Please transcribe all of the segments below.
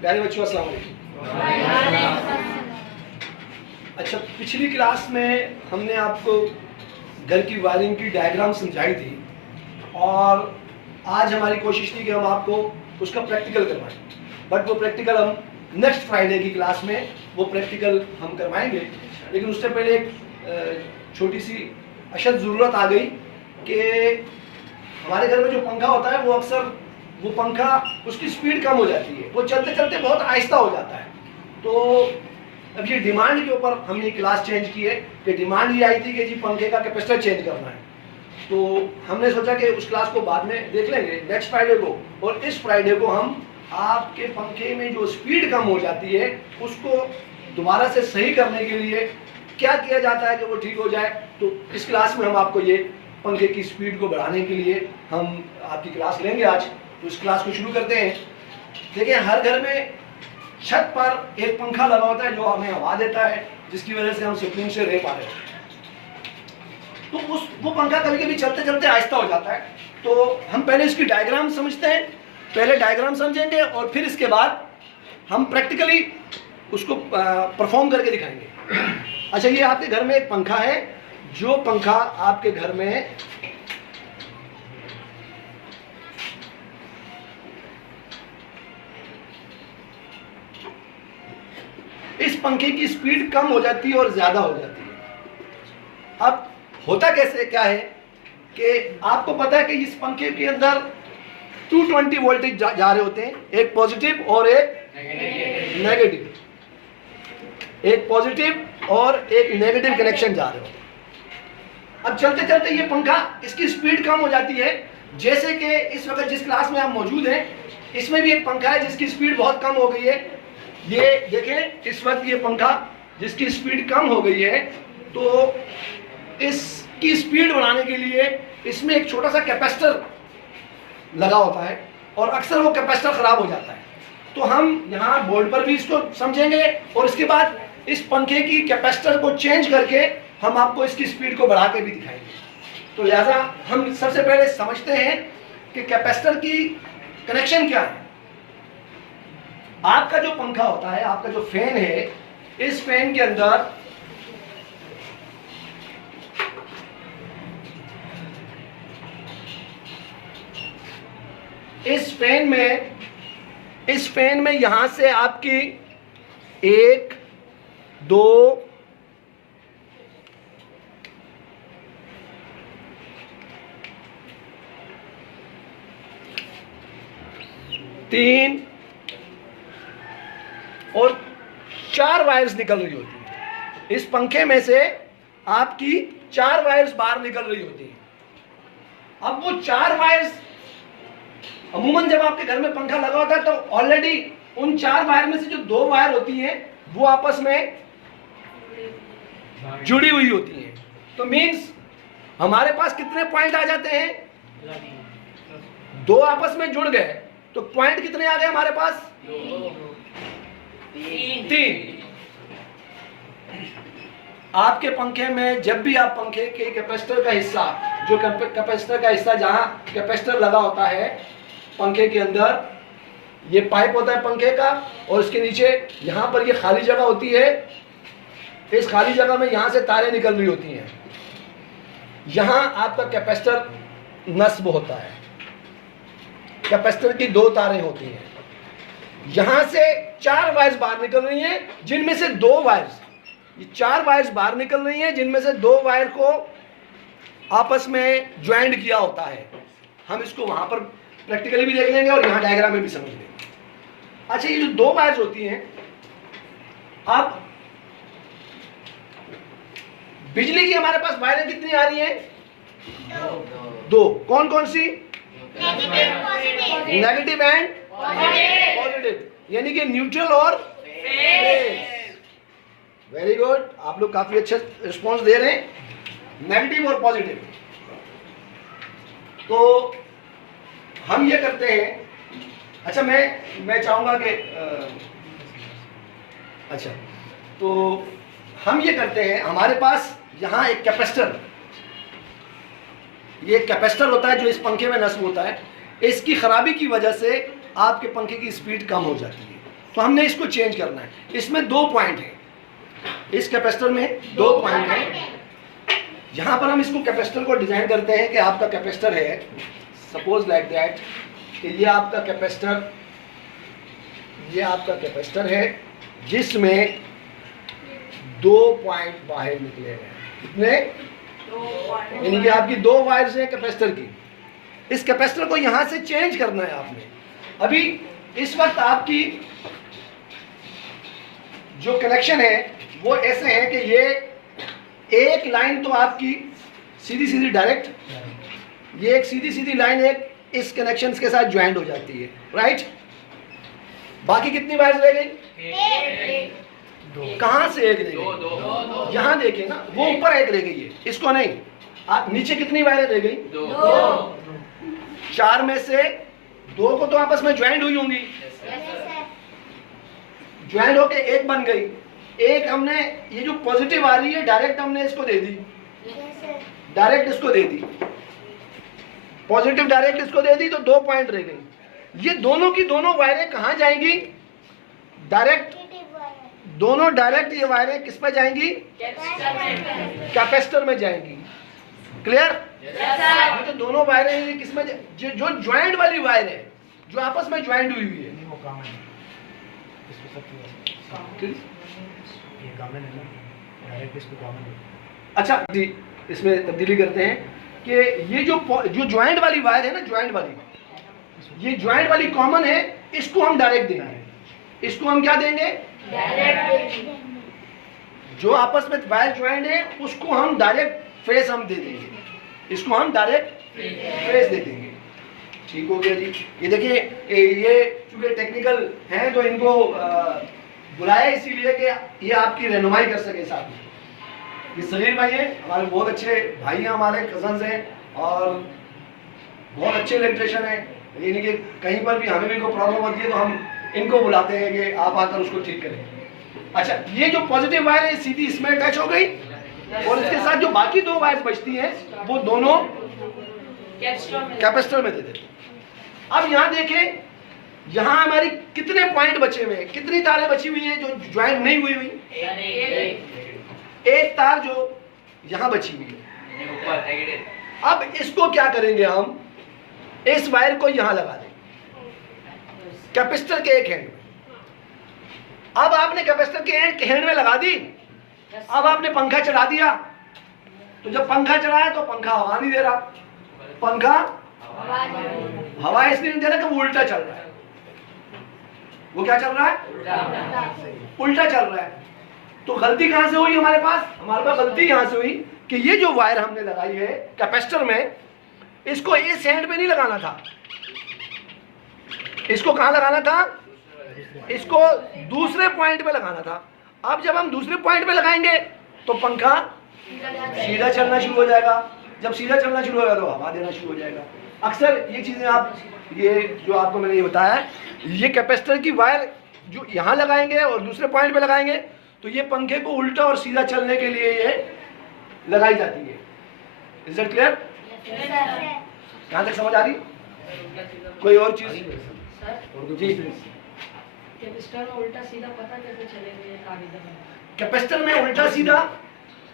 प्यारे बच्चों अस्सलाम वालेकुम। अच्छा, पिछली क्लास में हमने आपको घर की वायरिंग की डायग्राम समझाई थी और आज हमारी कोशिश थी कि हम आपको उसका प्रैक्टिकल करवाएं, बट वो प्रैक्टिकल हम नेक्स्ट फ्राइडे की क्लास में वो प्रैक्टिकल हम करवाएंगे। लेकिन उससे पहले एक छोटी सी अशद ज़रूरत आ गई कि हमारे घर में जो पंखा होता है वो अक्सर वो पंखा उसकी स्पीड कम हो जाती है, वो चलते चलते बहुत आहिस्ता हो जाता है। तो अब ये डिमांड के ऊपर हमने क्लास चेंज की है कि डिमांड ये आई थी कि जी पंखे का कैपेसिटर चेंज करना है। तो हमने सोचा कि उस क्लास को बाद में देख लेंगे नेक्स्ट फ्राइडे को, और इस फ्राइडे को हम आपके पंखे में जो स्पीड कम हो जाती है उसको दोबारा से सही करने के लिए क्या किया जाता है कि वो ठीक हो जाए। तो इस क्लास में हम आपको ये पंखे की स्पीड को बढ़ाने के लिए हम आपकी क्लास लेंगे आज। तो इस क्लास को शुरू करते हैं। देखिए, हर घर में छत पर एक पंखा लगा होता है जो हमें हवा देता है, जिसकी वजह से हम स्प्रिंग से रह पा रहे हैं। तो वो पंखा कभी कभी चलते चलते आहिस्ता हो जाता है। तो हम पहले इसकी डायग्राम समझते हैं, पहले डायग्राम समझेंगे और फिर इसके बाद हम प्रैक्टिकली उसको परफॉर्म करके दिखाएंगे। अच्छा, ये आपके घर में एक पंखा है, जो पंखा आपके घर में इस पंखे की स्पीड कम हो जाती है और ज्यादा हो जाती है। अब होता कैसे क्या है कि आपको पता है कि इस पंखे के अंदर 220 वोल्टेज जा रहे होते हैं, एक पॉजिटिव और एक नेगेटिव, एक पॉजिटिव और एक नेगेटिव कनेक्शन जा रहे होते हैं। अब चलते चलते ये पंखा इसकी स्पीड कम हो जाती है। जैसे कि इस वक्त जिस क्लास में आप मौजूद हैं, इसमें भी एक पंखा है जिसकी स्पीड बहुत कम हो गई है। ये देखें, इस वक्त ये पंखा जिसकी स्पीड कम हो गई है, तो इसकी स्पीड बढ़ाने के लिए इसमें एक छोटा सा कैपेसिटर लगा होता है और अक्सर वो कैपेसिटर खराब हो जाता है। तो हम यहाँ बोर्ड पर भी इसको समझेंगे और इसके बाद इस पंखे की कैपेसिटर को चेंज करके हम आपको इसकी स्पीड को बढ़ा के भी दिखाएंगे। तो लिहाजा हम सबसे पहले समझते हैं कि कैपेसिटर की कनेक्शन क्या है। आपका जो पंखा होता है, आपका जो फैन है, इस फैन के अंदर इस फैन में यहां से आपकी 1 2 3 और 4 वायर्स निकल रही होती है। इस पंखे में से आपकी 4 वायर्स बाहर निकल रही होती है। अब वो 4 वायर्स अमूमन जब आपके घर में पंखा लगा होता है तो ऑलरेडी उन 4 वायर में से जो 2 वायर होती हैं वो आपस में जुड़ी हुई होती हैं। तो मींस हमारे पास कितने पॉइंट आ जाते हैं? 2 आपस में जुड़ गए तो पॉइंट कितने आ गए हमारे पास? 3। आपके पंखे में जब भी आप पंखे के कैपेसिटर का हिस्सा, जो कैपेसिटर का हिस्सा जहां कैपेसिटर लगा होता है पंखे के अंदर, ये पाइप होता है पंखे का और इसके नीचे यहां पर ये खाली जगह होती है। इस खाली जगह में यहां से तारें निकल रही होती हैं। यहां आपका कैपेसिटर नस्ब होता है, कैपेसिटर की 2 तारें होती हैं। यहां से 4 वायर्स बाहर निकल रही हैं, जिनमें से 2 वायर्स, ये 4 वायर्स बाहर निकल रही हैं, जिनमें से 2 वायर को आपस में ज्वाइंट किया होता है। हम इसको वहां पर प्रैक्टिकली भी देख लेंगे और यहां डायग्राम में भी समझ लेंगे। अच्छा, ये जो 2 वायर्स होती हैं, अब बिजली की हमारे पास वायरें कितनी आ रही हैं? 2। कौन कौन सी? नेगेटिव एंड पॉजिटिव, यानी कि न्यूट्रल और फेज। वेरी गुड, आप लोग काफी अच्छा रिस्पॉन्स दे रहे हैं, नेगेटिव और पॉजिटिव। तो हम ये करते हैं। अच्छा, मैं चाहूंगा कि अच्छा, तो हम ये करते हैं, हमारे पास यहाँ एक कैपेसिटर, ये एक कैपेसिटर होता है जो इस पंखे में नस्ब होता है। इसकी खराबी की वजह से आपके पंखे की स्पीड कम हो जाती है। तो हमने इसको चेंज करना है। इसमें 2 पॉइंट है, इस कैपेसिटर में 2 पॉइंट है। यहाँ पर हम इसको कैपेसिटर को डिजाइन करते हैं कि आपका कैपेसिटर है, सपोज लाइक दैट कि ये आपका कैपेसिटर है जिसमें 2 पॉइंट बाहर निकले हैं। कितने? यानी कि आपकी 2 वायर्स हैं कैपेसिटर की। इस कैपेसिटर को यहां से चेंज करना है आपने। अभी इस वक्त आपकी जो कनेक्शन है वो ऐसे है कि ये एक लाइन तो आपकी सीधी सीधी डायरेक्ट, ये एक सीधी सीधी लाइन एक इस कनेक्शंस के साथ ज्वाइंट हो जाती है, राइट। बाकी कितनी वायर्स रह गई? कहां से एक रह गई? यहां देखिए ना, वो ऊपर एक रह गई है, इसको नहीं। आप नीचे कितनी वायरें रह गई? 2। 4 में से 2 को तो आपस में ज्वाइंट हुई होंगी, ज्वाइंट होके एक बन गई। एक हमने ये जो पॉजिटिव आ रही है डायरेक्ट हमने इसको दे दी, डायरेक्ट इसको दे दी, पॉजिटिव डायरेक्ट इसको दे दी, तो 2 पॉइंट रह गई। ये दोनों की दोनों वायरें कहां जाएंगी? डायरेक्ट, दोनों डायरेक्ट ये वायरें किस में जाएंगी? कैपेसिटर में जाएंगी। क्लियर? ये तो दोनों वायरें किस में जो ज्वाइंट वाली वायर है, जो आपस में ज्वाइंट हुई हुई है, अच्छा जी, इसमें तब्दीली करते हैं कि ये जो ज्वाइंट वाली वायर है ना, ज्वाइंट वाली, ये ज्वाइंट वाली कॉमन है, इसको हम डायरेक्ट देंगे। इसको हम क्या देंगे? डायरेक्ट। जो आपस में वायर ज्वाइंट है उसको हम डायरेक्ट फेस हम दे देंगे, इसको हम डायरेक्ट फेस दे देंगे। ठीक हो गया जी। ये देखिए, ये चूंकि टेक्निकल हैं तो इनको बुलाया इसीलिए कि ये आपकी रहनुमाई कर सके साथ में। ये सलील भाई हैं, हमारे बहुत अच्छे भाई हैं, हमारे कजन्स हैं और बहुत अच्छे इलेक्ट्रिशियन हैं। यानी कि कहीं पर भी हमें भी कोई प्रॉब्लम होती है तो हम इनको बुलाते हैं कि आप आकर उसको ठीक करें। अच्छा, ये जो पॉजिटिव वायर है सीधी इसमें अटैच हो गई और इसके साथ जो बाकी 2 वायर बचती हैं वो दोनों कैपेसिटर में दे देते। अब यहाँ देखें, यहाँ हमारी कितने पॉइंट बचे हुए हैं, कितनी तारें बची हुई हैं जो ज्वाइंट नहीं हुई हुई? एक तार जो यहाँ बची हुई है। अब इसको क्या करेंगे हम? इस वायर को यहाँ लगा देंगे कैपेसिटर के एक एंड में। अब आपने कैपेसिटर के एंड में लगा दी। अब आपने पंखा चला दिया, तो जब पंखा चलाया तो पंखा हवा नहीं दे रहा, पंखा हवा इसलिए नहीं दे रहा कि वो उल्टा चल रहा है। वो क्या चल रहा है? उल्टा चल रहा है। तो गलती कहां से हुई हमारे पास? हमारे पास गलती यहां से हुई कि ये जो वायर हमने लगाई है कैपेसिटर में, इसको इस एंड पे नहीं लगाना था। इसको कहां लगाना था? इसको दूसरे पॉइंट पे लगाना था। अब जब हम दूसरे पॉइंट पे लगाएंगे तो पंखा सीधा चलना शुरू हो जाएगा। जब सीधा चलना शुरू होगा तो हवा देना शुरू हो जाएगा। अक्सर ये चीजें आप, ये जो आपको मैंने ये बताया, ये कैपेसिटर की वायर जो यहाँ लगाएंगे और दूसरे पॉइंट पे लगाएंगे तो ये पंखे को उल्टा और सीधा चलने के लिए ये लगाई जाती है। Is it clear? यहाँ तक समझ आ रही? कोई और चीज? जी, कैपेसिटर में उल्टा सीधा पता कैसे चलेंगे? कैपेसिटर में उल्टा सीधा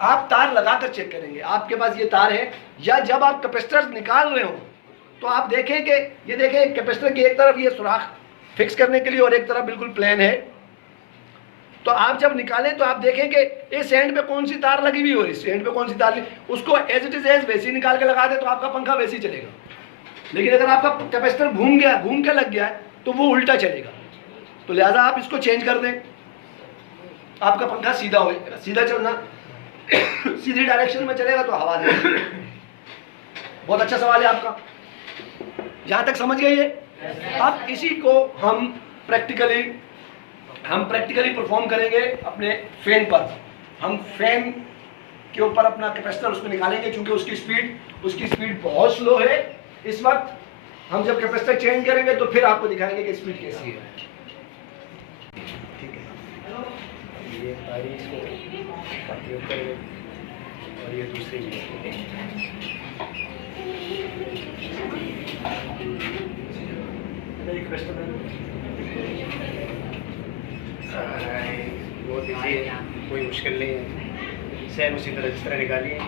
आप तार लगाकर चेक करेंगे। आपके पास ये तार है, या जब आप कैपेसिटर निकाल रहे हो तो आप देखें कि ये देखें कैपेसिटर की एक तरफ ये सुराख फिक्स करने के लिए और एक तरफ बिल्कुल प्लेन है। तो आप जब निकालें तो आप देखें कि इस एंड पे कौन सी तार लगी हुई और इस एंड पे कौन सी तार लगी, उसको एज इट इज एज वैसे ही निकाल के लगा दे तो आपका पंखा वैसे ही चलेगा। लेकिन अगर आपका कैपेसिटर घूम के लग गया तो वो उल्टा चलेगा। तो लिहाजा आप इसको चेंज कर दें, आपका पंखा सीधा हो जाएगा। सीधा चलना, सीधी डायरेक्शन में चलेगा तो हवा देगा। बहुत अच्छा सवाल है आपका, जहां तक समझ गए ये। अब इसी को हम प्रैक्टिकली परफॉर्म करेंगे अपने फैन पर। हम फैन के ऊपर अपना कैपेसिटर उसको निकालेंगे, क्योंकि उसकी स्पीड बहुत स्लो है इस वक्त। हम जब कैपेसिटर चेंज करेंगे तो फिर आपको दिखाएंगे कि स्पीड कैसी है। ठीक है, ये गाड़ी इसको उपयोग करेंगे और ये दूसरी भी। बहुत ईजी है, कोई मुश्किल नहीं है। सेम उसी तरह जिस तरह निकालिए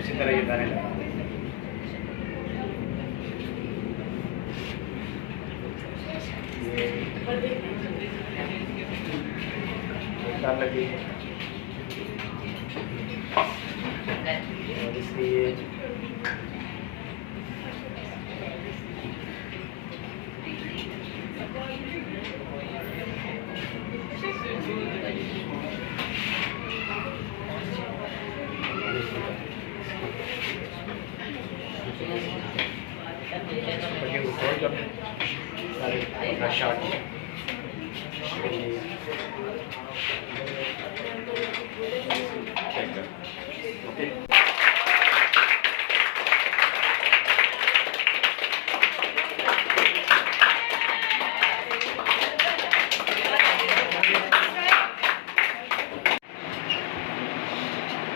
उसी तरह ये दाने लगा दें। ये दाल लगी है और इसकी ये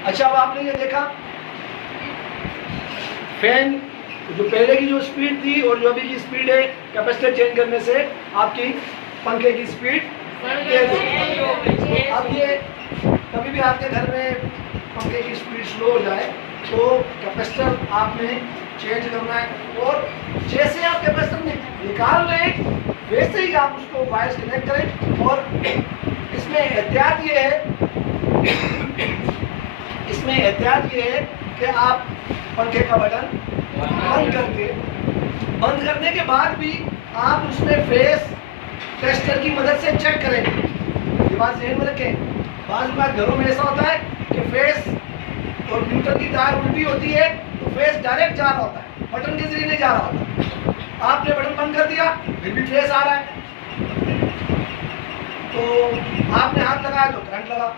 अच्छा, अब आपने ये देखा फैन जो पहले की जो स्पीड थी और जो अभी की स्पीड है, कैपेसिटर चेंज करने से आपकी पंखे की स्पीड तेज होगी। अब ये कभी भी आपके घर में पंखे की स्पीड स्लो हो जाए तो कैपेसिटर आपने चेंज करना है, और जैसे आप कैपेसिटर निकाल रहे हैं वैसे ही आप उसको वायर कनेक्ट करें। और इसमें एहतियात ये है कि आप पंखे का बटन बंद करने के बाद भी आप उसमें फेस टेस्टर की मदद से चेक करेंगे। ये बात ध्यान में रखें। बाज़ बार घरों में ऐसा होता है कि फेस और न्यूट्रल की तार उल्टी होती है तो फेस डायरेक्ट जा रहा होता है, बटन के जरिए नहीं जा रहा होता। आपने बटन बंद कर दिया फिर भी फेस आ रहा है, तो आपने हाथ लगाया तो करंट लगा।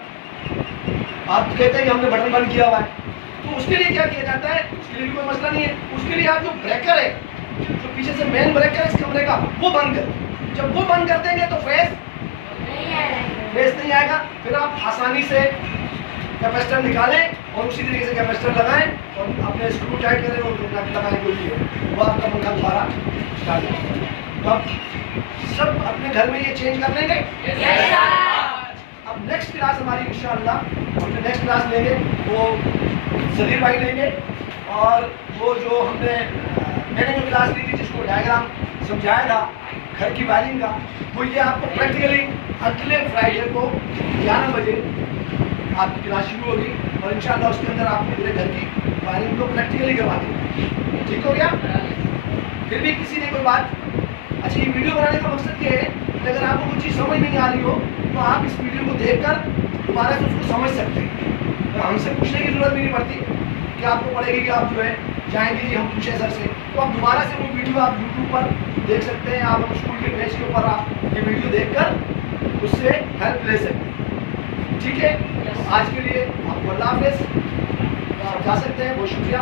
आप कहते हैं कि हमने बटन बंद किया हुआ है, तो उसके लिए क्या किया जाता है? उसके लिए कोई मसला नहीं है। उसके लिए आप जो ब्रेकर है, जो पीछे से मेन ब्रेकर है इस कमरे का, वो बंद कर। जब वो बंद कर देंगे तो फेस नहीं आएगा। फिर आप आसानी से कैपेसिटर निकालें और उसी तरीके से कैपेसिटर लगाएं और अपने स्क्रू टाइट करें और नट लगाएं, जो भी है वो आपका पंखा दोबारा स्टार्ट होगा। तो आप सब अपने घर में ये चेंज कर लेंगे। अब नेक्स्ट क्लास हमारी इंशाअल्लाह हमने नेक्स्ट क्लास लेंगे वो जलील भाई लेंगे, और वो जो मैंने जो क्लास ली थी जिसको डायग्राम समझाया था घर की वायरिंग का, वो ये आपको प्रैक्टिकली अगले फ्राइडे को 11 बजे आपकी क्लास शुरू होगी और इंशाअल्लाह उसके अंदर आपको पूरे घर की वायरिंग को प्रैक्टिकली करवा देंगे। ठीक हो गया? फिर भी किसी ने कोई बात, अच्छा, ये वीडियो बनाने का मकसद ये है कि अगर आपको कोई चीज़ समझ नहीं आ रही हो तो आप इस वीडियो को देखकर दोबारा से उसको समझ सकते हैं। तो हमसे पूछने की जरूरत भी नहीं पड़ती कि आपको पड़ेगी कि आप जो है जाएंगे जी हम पूछे सर से, तो आप दोबारा से वो वीडियो आप यूट्यूब पर देख सकते हैं। आप स्कूल के पेज के ऊपर आप ये वीडियो देखकर उससे हेल्प ले सकते हैं। ठीक है, तो आज के लिए आपको अल्लाह हाफ़िज़, आप जा सकते हैं। बहुत शुक्रिया।